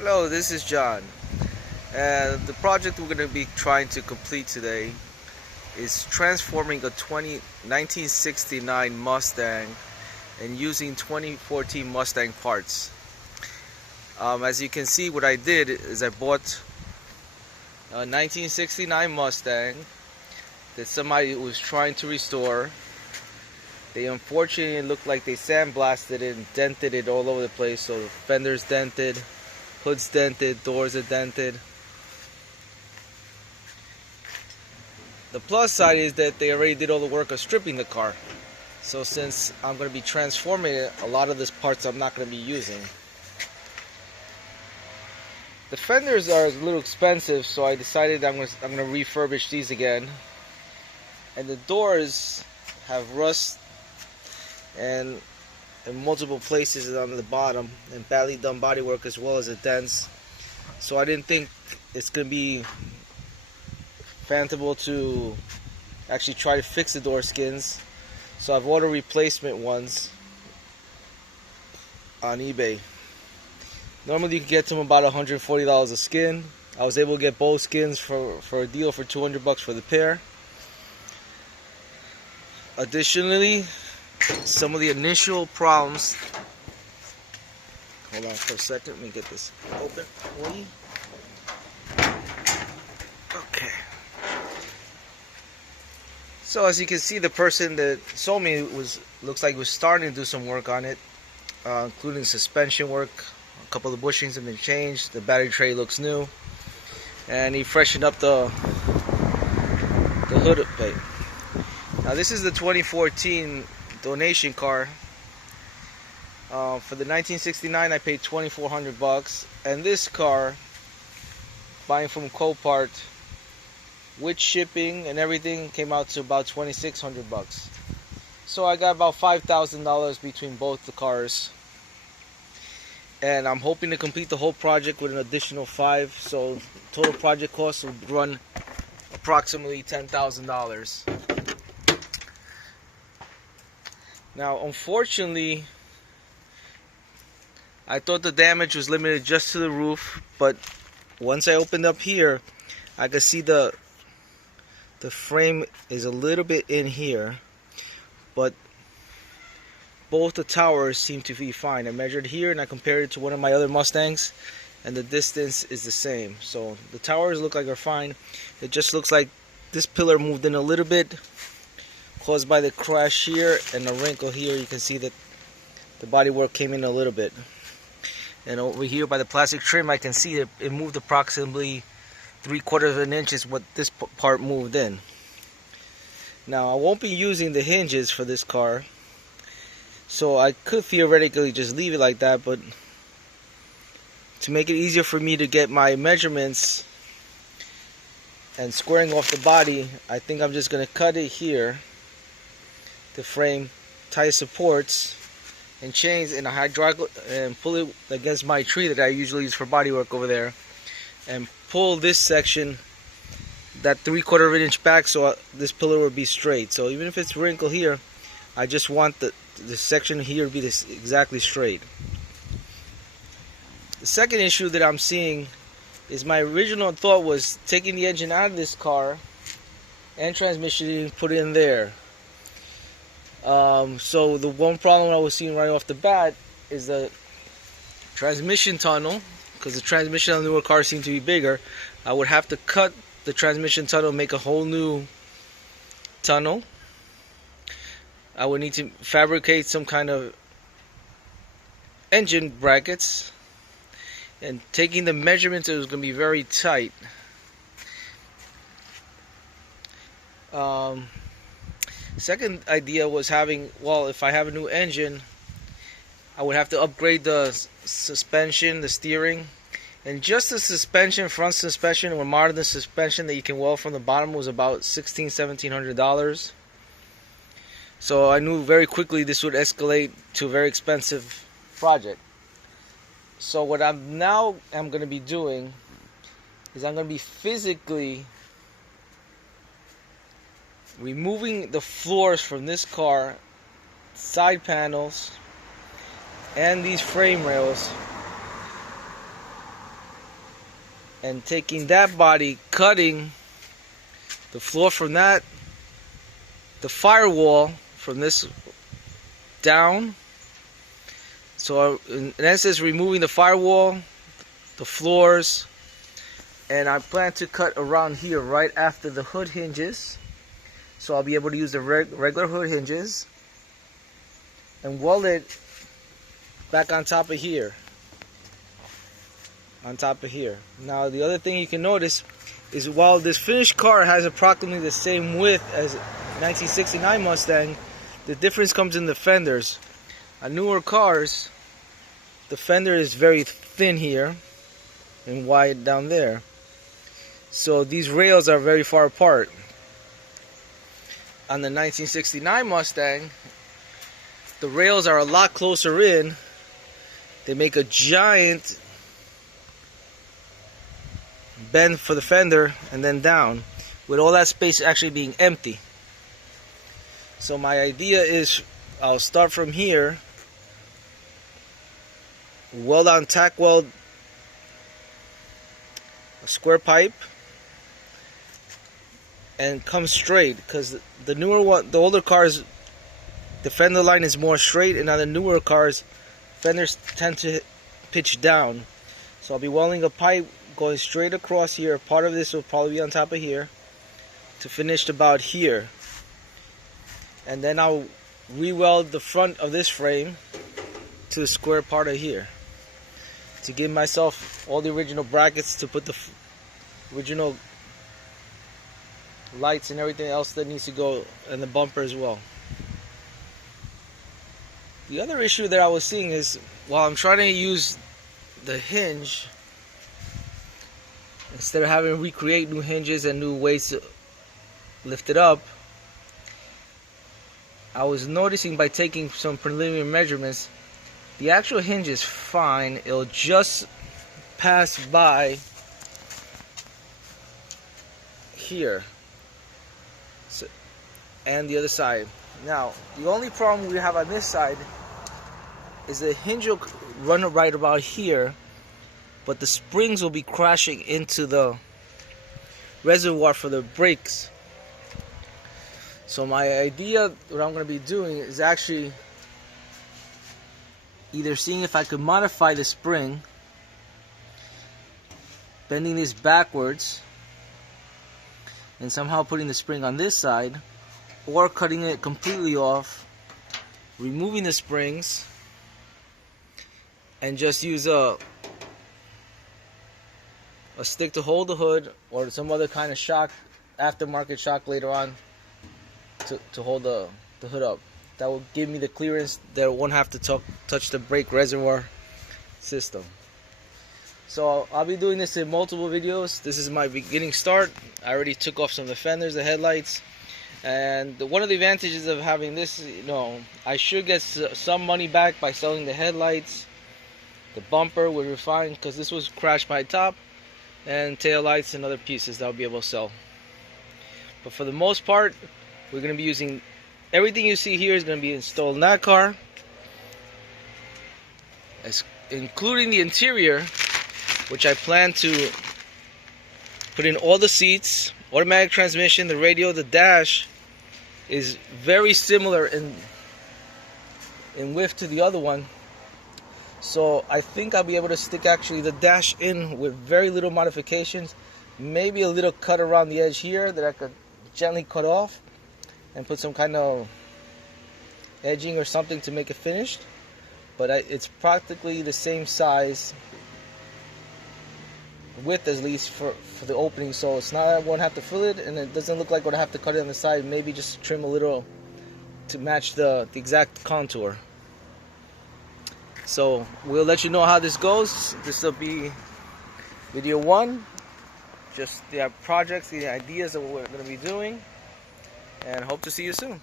Hello, this is John, and the project we're going to be trying to complete today is transforming a 1969 Mustang and using 2014 Mustang parts. As you can see, what I did is I bought a 1969 Mustang that somebody was trying to restore. They unfortunately looked like they sandblasted it and dented it all over the place, so the fender's dented, hood's dented, doors are dented. The plus side is that they already did all the work of stripping the car. So since I'm going to be transforming it, a lot of these parts I'm not going to be using. The fenders are a little expensive, so I decided I'm going to refurbish these again. And the doors have rust and in multiple places on the bottom and badly done bodywork as well as the dents. So I didn't think it's going to be feasible to actually try to fix the door skins. So I've ordered replacement ones on eBay. Normally you can get them about $140 a skin. I was able to get both skins for a deal for $200 for the pair. Additionally, some of the initial problems. Hold on for a second. Let me get this open for you. Okay. So as you can see, the person that sold me looks like was starting to do some work on it, including suspension work. A couple of the bushings have been changed. The battery tray looks new, and he freshened up the hood plate. Now this is the 2014 donation car. For the 1969 I paid $2,400, and this car, buying from Copart with shipping and everything, came out to about $2,600. So I got about $5,000 between both the cars, and I'm hoping to complete the whole project with an additional $5,000. So total project cost would run approximately $10,000. Now, unfortunately, I thought the damage was limited just to the roof, but once I opened up here, I could see the frame is a little bit in here, but both the towers seem to be fine. I measured here and I compared it to one of my other Mustangs, and the distance is the same. So the towers look like they're fine. It just looks like this pillar moved in a little bit, caused by the crash here, and the wrinkle here. You can see that the bodywork came in a little bit, and over here by the plastic trim I can see that it moved approximately 3/4 of an inch is what this part moved in. Now I won't be using the hinges for this car, so I could theoretically just leave it like that, but to make it easier for me to get my measurements and squaring off the body, I think I'm just going to cut it here, the frame, tie supports and chains in a hydraulic, and pull it against my tree that I usually use for bodywork over there, and pull this section, that 3/4 of an inch back, so this pillar will be straight. So even if it's wrinkled here, I just want the section here to be exactly straight. The second issue that I'm seeing is my original thought was taking the engine out of this car and transmission and put it in there. So the one problem I was seeing right off the bat is the transmission tunnel, because the transmission on the newer cars seem to be bigger. I would have to cut the transmission tunnel, make a whole new tunnel. I would need to fabricate some kind of engine brackets, and taking the measurements, it was going to be very tight. Second idea was if I have a new engine, I would have to upgrade the suspension, the steering, and just the suspension, front suspension or modern suspension that you can weld from the bottom, was about $1,700. So I knew very quickly this would escalate to a very expensive project. So what I'm going to be doing is I'm going to be physically removing the floors from this car, side panels, and these frame rails, and taking that body, cutting the floor from that, the firewall from this down. So in essence, removing the firewall, the floors, and I plan to cut around here right after the hood hinges. So I'll be able to use the regular hood hinges and weld it back on top of here. Now the other thing you can notice is while this finished car has approximately the same width as 1969 Mustang, the difference comes in the fenders. On newer cars, the fender is very thin here and wide down there. So these rails are very far apart. On the 1969 Mustang, the rails are a lot closer in. They make a giant bend for the fender and then down, with all that space actually being empty. So my idea is I'll start from here, weld on tack weld a square pipe, and come straight, because the newer one, the older cars, the fender line is more straight, and on the newer cars, fenders tend to pitch down. So I'll be welding a pipe going straight across here. Part of this will probably be on top of here to finish about here, and then I'll re-weld the front of this frame to the square part of here to give myself all the original brackets to put the original lights and everything else that needs to go, and the bumper as well. The other issue that I was seeing is while I'm trying to use the hinge, instead of having to recreate new hinges and new ways to lift it up, I was noticing by taking some preliminary measurements, the actual hinge is fine. It'll just pass by here and the other side. Now, the only problem we have on this side is the hinge will run right about here, but the springs will be crashing into the reservoir for the brakes. So my idea, what I'm going to be doing is actually either seeing if I could modify the spring, bending this backwards and somehow putting the spring on this side, or cutting it completely off, removing the springs, and just use a stick to hold the hood, or some other kind of shock, aftermarket shock later on to hold the hood up. That will give me the clearance that I won't have to touch the brake reservoir system. So I'll be doing this in multiple videos. This is my beginning start. I already took off some of the fenders, the headlights, and one of the advantages of having this, I should get some money back by selling the headlights. The bumper would refine, because this was crashed by top, and tail lights and other pieces that I'll be able to sell. But for the most part, we're going to be using everything you see here is going to be installed in that car, including the interior, which I plan to put in all the seats, automatic transmission, the radio, the dash is very similar in width to the other one. So I think I'll be able to stick actually the dash in with very little modifications, maybe a little cut around the edge here that I could gently cut off and put some kind of edging or something to make it finished. But it's practically the same size, width at least, for the opening, so it's not, I won't have to fill it, and it doesn't look like I'm going to have to cut it on the side. Maybe just trim a little to match the exact contour. So we'll let you know how this goes. This will be video 1, just the projects, the ideas of what we're going to be doing, and hope to see you soon.